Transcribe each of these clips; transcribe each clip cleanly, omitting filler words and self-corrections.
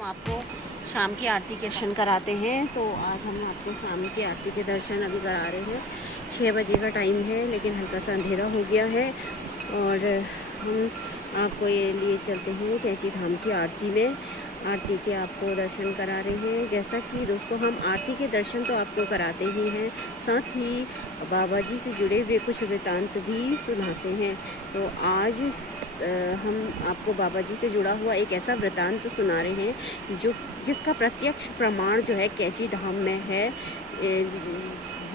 हम आपको शाम की आरती के दर्शन कराते हैं। तो आज हम आपको शाम की आरती के दर्शन अभी करा रहे हैं। 6 बजे का टाइम है, लेकिन हल्का सा अंधेरा हो गया है और हम आपको ये लिए चलते हैं कैची धाम की आरती में। आरती के आपको दर्शन करा रहे हैं। जैसा कि दोस्तों हम आरती के दर्शन तो आपको कराते ही हैं, साथ ही बाबा जी से जुड़े हुए कुछ वृतांत भी सुनाते हैं। तो आज हम आपको बाबा जी से जुड़ा हुआ एक ऐसा वृतांत सुना रहे हैं जिसका प्रत्यक्ष प्रमाण जो है कैची धाम में है।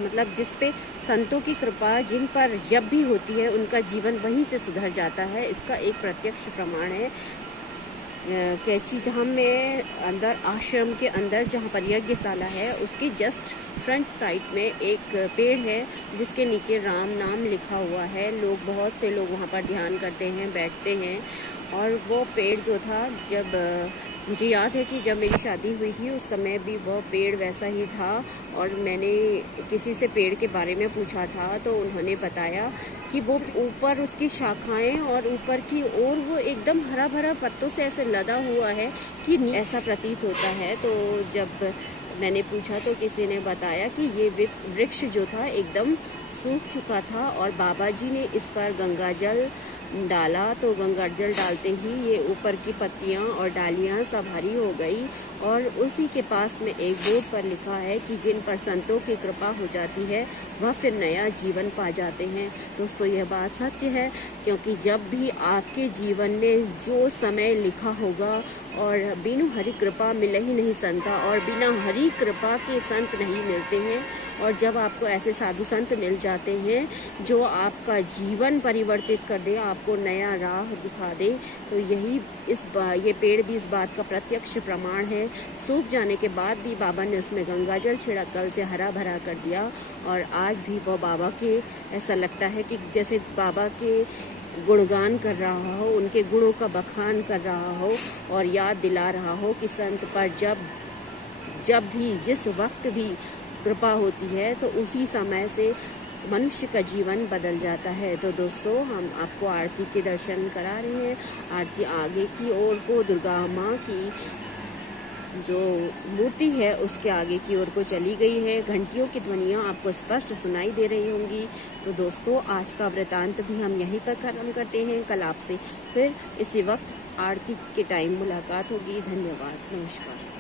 मतलब जिस पे संतों की कृपा जिन पर जब भी होती है उनका जीवन वहीं से सुधर जाता है, इसका एक प्रत्यक्ष प्रमाण है। कैची धाम में अंदर आश्रम के अंदर जहाँ पर यज्ञशाला है उसकी जस्ट फ्रंट साइड में एक पेड़ है जिसके नीचे राम नाम लिखा हुआ है। बहुत से लोग वहाँ पर ध्यान करते हैं, बैठते हैं। और वो पेड़ जो था, जब मुझे याद है कि जब मेरी शादी हुई थी उस समय भी वह पेड़ वैसा ही था और मैंने किसी से पेड़ के बारे में पूछा था तो उन्होंने बताया कि वो ऊपर उसकी शाखाएं और ऊपर की ओर वो एकदम हरा भरा पत्तों से ऐसे लदा हुआ है कि ऐसा प्रतीत होता है। तो जब मैंने पूछा तो किसी ने बताया कि ये वृक्ष जो था एकदम सूख चुका था और बाबा जी ने इस पर गंगा जल डाला। तो गंगा जल डालते ही ये ऊपर की पत्तियां और डालियां सब हरी हो गई और उसी के पास में एक बोर्ड पर लिखा है कि जिन पर संतों की कृपा हो जाती है वह फिर नया जीवन पा जाते हैं। दोस्तों यह बात सत्य है, क्योंकि जब भी आपके जीवन में जो समय लिखा होगा और बिनु हरि कृपा मिले ही नहीं संता, और बिना हरि कृपा के संत नहीं मिलते हैं। और जब आपको ऐसे साधु संत मिल जाते हैं जो आपका जीवन परिवर्तित कर दे, आपको नया राह दिखा दे, तो ये पेड़ भी इस बात का प्रत्यक्ष प्रमाण है। सूख जाने के बाद भी बाबा ने उसमें गंगा जल छिड़क कर उसे हरा भरा कर दिया और आज भी वो बाबा के ऐसा लगता है कि जैसे बाबा के गुणगान कर रहा हो, उनके गुणों का बखान कर रहा हो और याद दिला रहा हो कि संत पर जब भी जिस वक्त भी कृपा होती है तो उसी समय से मनुष्य का जीवन बदल जाता है। तो दोस्तों हम आपको आरती के दर्शन करा रहे हैं। आरती आगे की ओर को दुर्गा माँ की जो मूर्ति है उसके आगे की ओर को चली गई है। घंटियों की ध्वनियाँ आपको स्पष्ट सुनाई दे रही होंगी। तो दोस्तों आज का वृतांत भी हम यहीं पर खत्म करते हैं। कल आपसे फिर इसी वक्त आरती के टाइम मुलाकात होगी। धन्यवाद, नमस्कार।